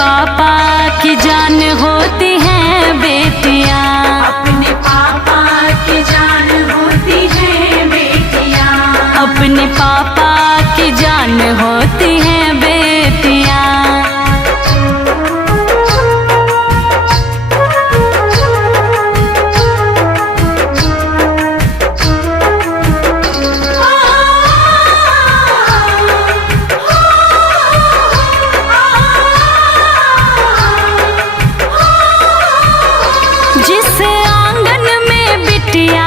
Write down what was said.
पापा की जान होती हैं बेटियां। अपने पापा की जान होती है बेटियां। अपने पापा की जान होती हैं बेटियां। जिस आंगन में बिटिया